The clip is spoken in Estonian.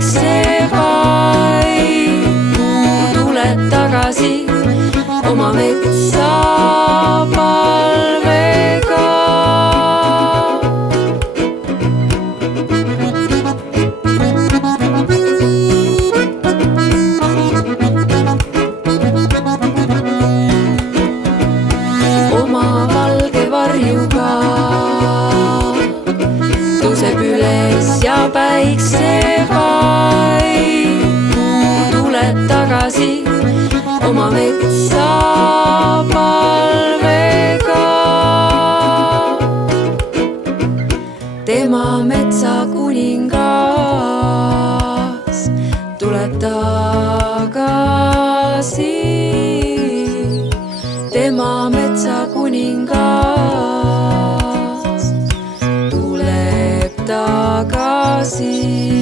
päikse vaid, tuled tagasi oma metsa palvega. Oma valge varjuga tõuseb üles ja päikse vaid, tuled tagasi oma metsa palvega. Tema metsa kuningas tuleb tagasi, tema metsa kuningas tuleb tagasi.